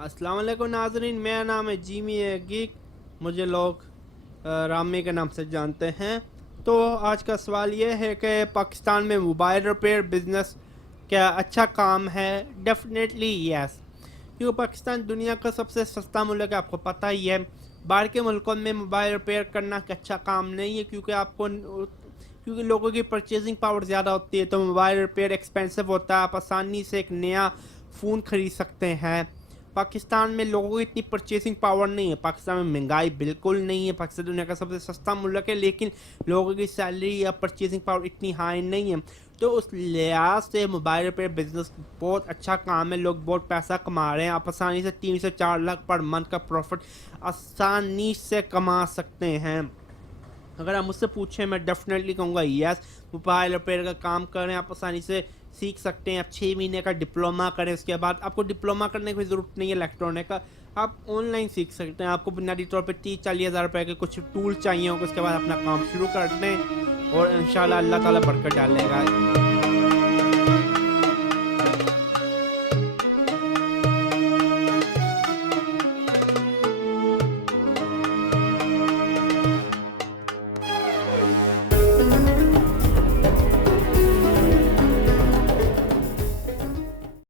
अस्सलाम वालेकुम नाज़रीन, मेरा नाम है जीमी गीक। मुझे लोग रामी के नाम से जानते हैं। तो आज का सवाल ये है कि पाकिस्तान में मोबाइल रिपेयर बिज़नेस क्या अच्छा काम है? डेफिनेटली यस, क्योंकि पाकिस्तान दुनिया का सबसे सस्ता मुल्क है, आपको पता ही है। बाहर के मुल्कों में मोबाइल रिपेयर करना एक अच्छा काम नहीं है, क्योंकि लोगों की परचेजिंग पावर ज़्यादा होती है, तो मोबाइल रिपेयर एक्सपेंसिव होता है। आप आसानी से एक नया फ़ोन ख़रीद सकते हैं। पाकिस्तान में लोगों की इतनी परचेसिंग पावर नहीं है। पाकिस्तान में महंगाई बिल्कुल नहीं है। पाकिस्तान दुनिया का सबसे सस्ता मुल्क है, लेकिन लोगों की सैलरी या परचेसिंग पावर इतनी हाई नहीं है। तो उस लिहाज से मोबाइल रिपेयर बिजनेस बहुत अच्छा काम है। लोग बहुत पैसा कमा रहे हैं। आप आसानी से 3 से 4 लाख पर मंथ का प्रॉफिट आसानी से कमा सकते हैं। अगर आप मुझसे पूछें, मैं डेफिनेटली कहूँगा यस, मोबाइल रिपेयर का काम करें। आप आसानी से सीख सकते हैं। आप 6 महीने का डिप्लोमा करें, उसके बाद आपको डिप्लोमा करने की ज़रूरत नहीं है इलेक्ट्रॉनिक का। आप ऑनलाइन सीख सकते हैं। आपको बुनियादी तौर पे 30-40 हज़ार रुपये के कुछ टूल चाहिए होंगे, उसके बाद अपना काम शुरू कर दें और इंशाल्लाह अल्लाह ताला बरकत डालेगा।